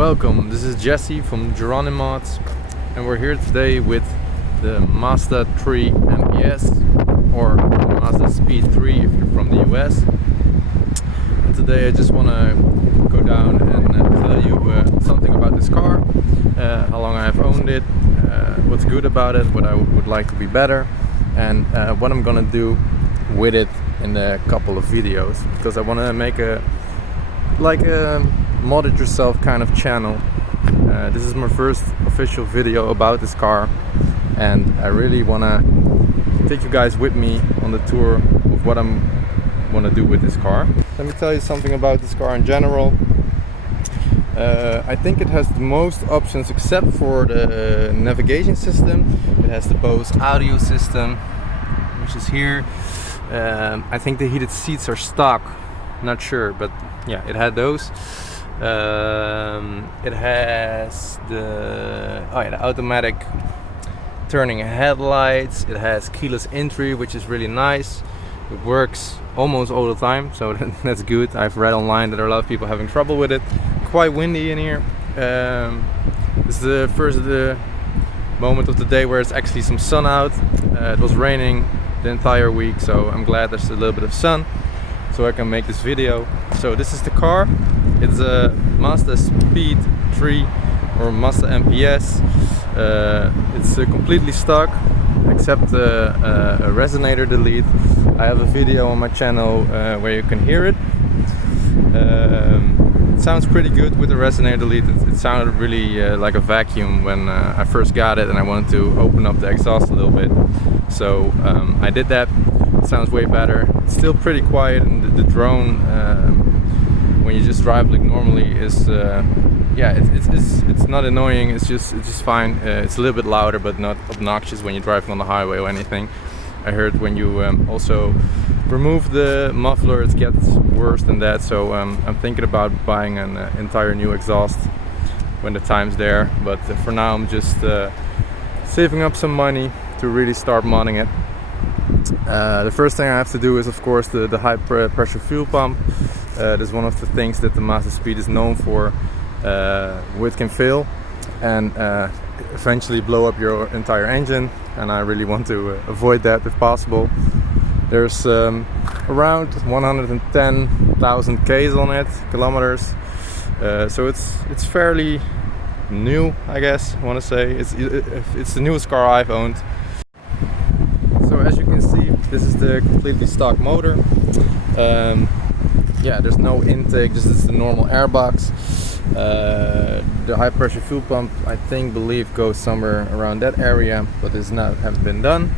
Welcome, this is Jesse from Mods, and we're here today with the Mazda3 MPS or Mazdaspeed3 if you're from the US. And today I just want to go down and tell you something about this car, how long I have owned it, what's good about it, what I would like to be better, and what I'm gonna do with it in a couple of videos, because I want to make a mod it yourself kind of channel. This is my first official video about this car, and I really want to take you guys with me on the tour of what I'm want to do with this car. Let me tell you something about this car in general. I think it has the most options except for the navigation system. It has the Bose audio system, which is here. I think the heated seats are stock, not sure, but yeah, it had those. It has the automatic turning headlights. It has keyless entry, which is really nice. It works almost all the time, so that's good. I've read online that there are a lot of people having trouble with it. Quite windy in here. This is the first moment of the day where it's actually some sun out. It was raining the entire week, so I'm glad there's a little bit of sun so I can make this video. So this is the car. It's a Mazdaspeed3 or Mazda MPS. It's completely stock except a resonator delete. I have a video on my channel where you can hear it. It sounds pretty good with the resonator delete. It sounded really like a vacuum when I first got it, and I wanted to open up the exhaust a little bit. So I did that. It sounds way better. It's still pretty quiet, and the drone when you just drive like normally is it's not annoying. It's just fine. It's a little bit louder, but not obnoxious when you're driving on the highway or anything. I heard when you also remove the muffler, it gets worse than that. So I'm thinking about buying an entire new exhaust when the time's there. But for now, I'm just saving up some money to really start modding it. The first thing I have to do is, of course, the high pressure fuel pump. That's one of the things that the Mazdaspeed is known for. It can fail and eventually blow up your entire engine, and I really want to avoid that if possible. There's around 110,000 Ks on it, kilometers. So it's fairly new, I guess. I want to say it's the newest car I've owned. So as you can see, this is the completely stock motor. There's no intake, this is the normal airbox. The high pressure fuel pump, I believe goes somewhere around that area, but it's haven't been done.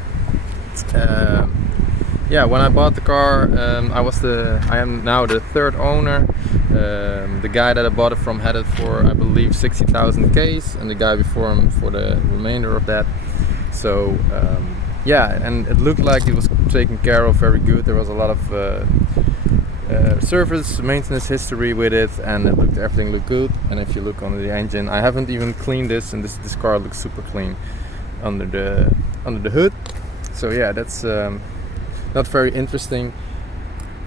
When I bought the car, I am now the third owner. The guy that I bought it from had it for, I believe, 60,000 Ks, and the guy before him for the remainder of that. So and it looked like it was taken care of very good. There was a lot of service maintenance history with it, and everything looked good. And if you look under the engine, I haven't even cleaned this, and this car looks super clean under the hood. So yeah, that's not very interesting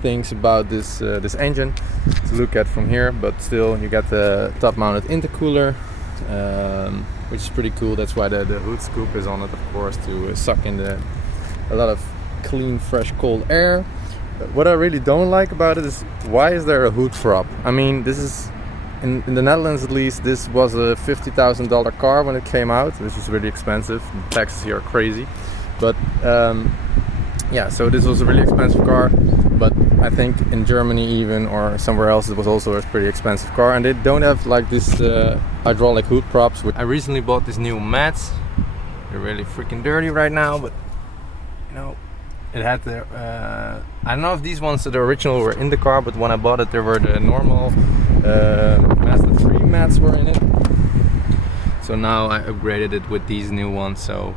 things about this engine to look at from here, but still you got the top mounted intercooler, which is pretty cool. That's why the hood scoop is on it, of course, to suck in a lot of clean, fresh, cold air. What I really don't like about it is, why is there a hood prop? I mean, this is in the Netherlands, at least. This was a $50,000 car when it came out, which is really expensive. The taxes here are crazy, but so this was a really expensive car. But I think in Germany even, or somewhere else, it was also a pretty expensive car, and they don't have like this hydraulic hood props. I recently bought these new mats. They're really freaking dirty right now, but you know, it had the I don't know if these ones, the original, were in the car, but when I bought it, there were the normal Mazda3 mats were in it. So now I upgraded it with these new ones. So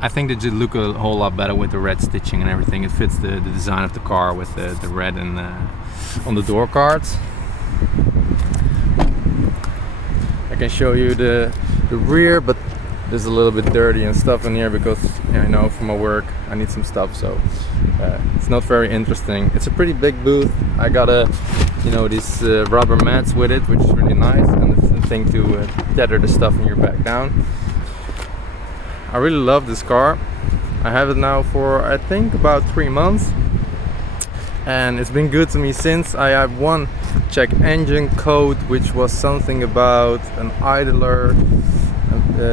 I think they just look a whole lot better with the red stitching and everything. It fits the design of the car with the red and on the door cards. I can show you the rear, but there's a little bit dirty and stuff in here because I know for my work I need some stuff, so it's not very interesting. It's a pretty big booth. I got these rubber mats with it, which is really nice, and thing to tether the stuff in your back down. I really love this car. I have it now for I think about 3 months, and it's been good to me since. I have one check engine code, which was something about an idler,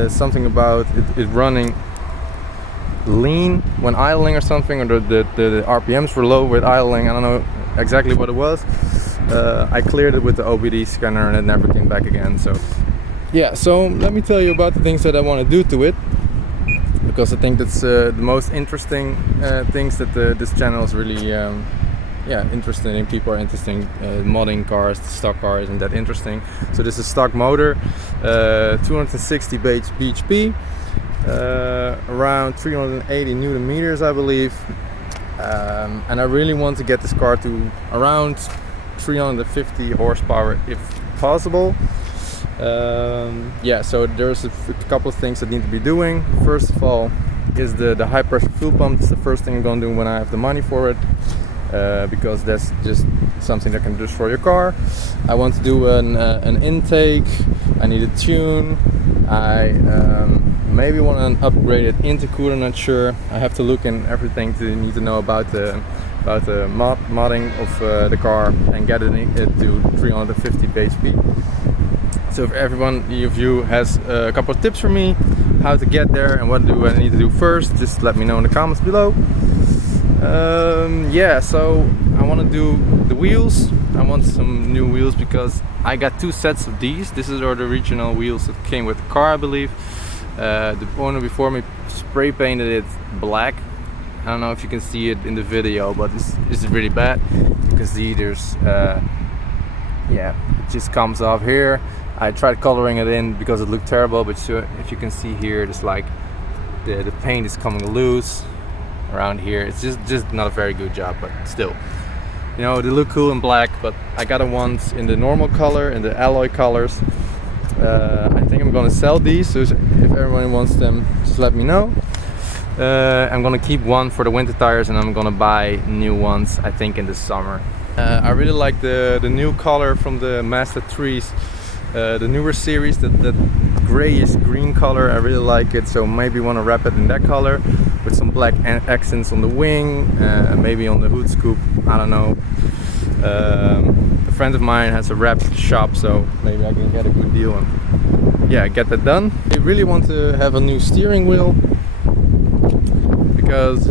something about it running lean when idling or something, or the RPMs were low with idling. I don't know exactly what it was. I cleared it with the OBD scanner and it never came back again. So yeah, so let me tell you about the things that I want to do to it, because I think that's the most interesting things that this channel is really interested in. People are interested in modding cars. The stock car isn't that interesting. So this is stock motor, 260 bhp, around 380 newton meters, I believe, and I really want to get this car to around 350 horsepower if possible. So there's a couple of things that need to be doing. First of all is the high pressure fuel pump. It's the first thing I'm going to do when I have the money for it, because that's just something that can destroy your car. I want to do an intake. I need a tune. I maybe want to upgrade it intercooler, not sure. I have to look in everything to need to know about the modding of the car and get it to 350 bhp. So if everyone of you has a couple of tips for me how to get there and what do I need to do first, just let me know in the comments below. So I want to do the wheels. I want some new wheels because I got 2 sets of these. This is the original wheels that came with the car, I believe. The owner before me spray painted it black. I don't know if you can see it in the video, but it's really bad. You can see there's it just comes off here. I tried coloring it in because it looked terrible, but if you can see here, it's like the paint is coming loose around here. It's just not a very good job, but still, you know, they look cool in black. But I got them once in the normal color and the alloy colors. I think I'm gonna sell these, so if everyone wants them, just let me know. I'm gonna keep one for the winter tires, and I'm gonna buy new ones I think in the summer. I really like the new color from the Mazda3s, the newer series, that grayish green color. I really like it, so maybe want to wrap it in that color with some black accents on the wing, maybe on the hood scoop, I don't know. A friend of mine has a wrap shop, so maybe I can get a good deal and get that done. I really want to have a new steering wheel, because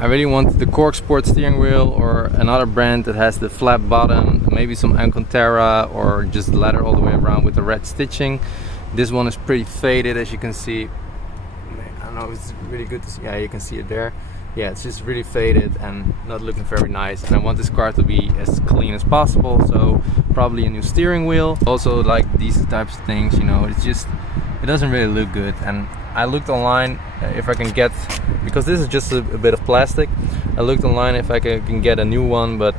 I really want the Cork Sport steering wheel, or another brand that has the flat bottom, maybe some Alcantara, or just leather all the way around with the red stitching. This one is pretty faded, as you can see. I don't know if it's really good to see. Yeah, you can see it there. Yeah, it's just really faded and not looking very nice, and I want this car to be as clean as possible, so probably a new steering wheel. Also like these types of things, you know, it doesn't really look good. And I looked online if I can get, because this is just a bit of plastic, I looked online if I can get a new one, but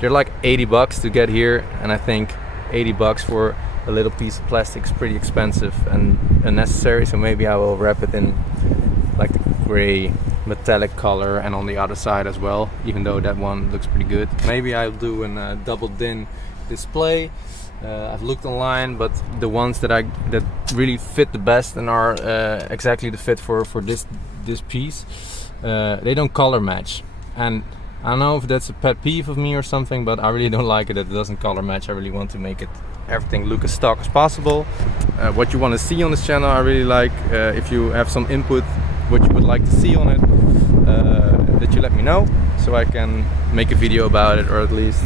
they're like 80 bucks to get here, and I think 80 bucks for a little piece of plastic is pretty expensive and unnecessary. So maybe I will wrap it in like the gray metallic color, and on the other side as well, even though that one looks pretty good. Maybe I'll do a double din display. I've looked online, but the ones that really fit the best and are exactly the fit for this piece, they don't color match. And I don't know if that's a pet peeve of me or something, but I really don't like it that it doesn't color match. I really want to make everything look as stock as possible. What you want to see on this channel, I really like. If you have some input, what you would like to see on it, that you let me know, so I can make a video about it, or at least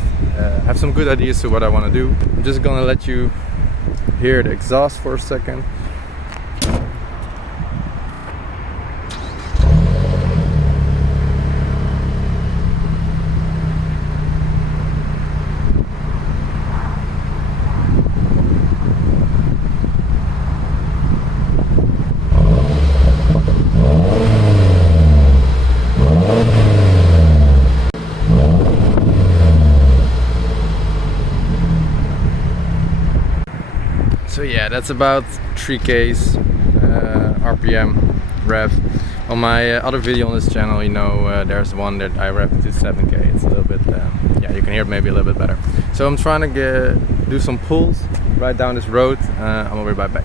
have some good ideas to what I want to do. I'm just gonna let you hear the exhaust for a second. So yeah, that's about 3Ks RPM rev. On my other video on this channel, you know, there's one that I wrapped to 7K. It's a little bit, yeah, you can hear it maybe a little bit better. So I'm trying to do some pulls right down this road. I'll be right back.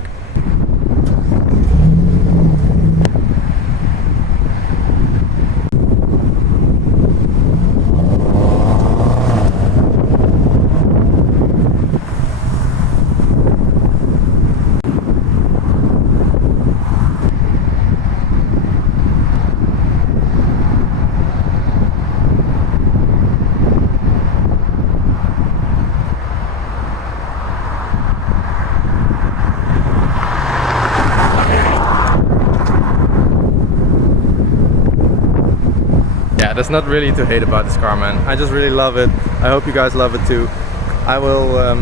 Yeah, there's not really to hate about this car, man. I just really love it. I hope you guys love it too. I will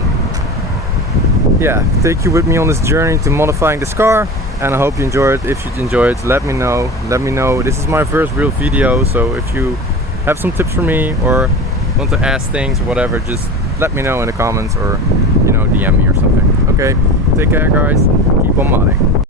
yeah, take you with me on this journey to modifying this car, and I hope you enjoy it. If you enjoy it, let me know. This is my first real video, so if you have some tips for me or want to ask things or whatever, just let me know in the comments, or you know, DM me or something. Okay, take care guys, keep on modding.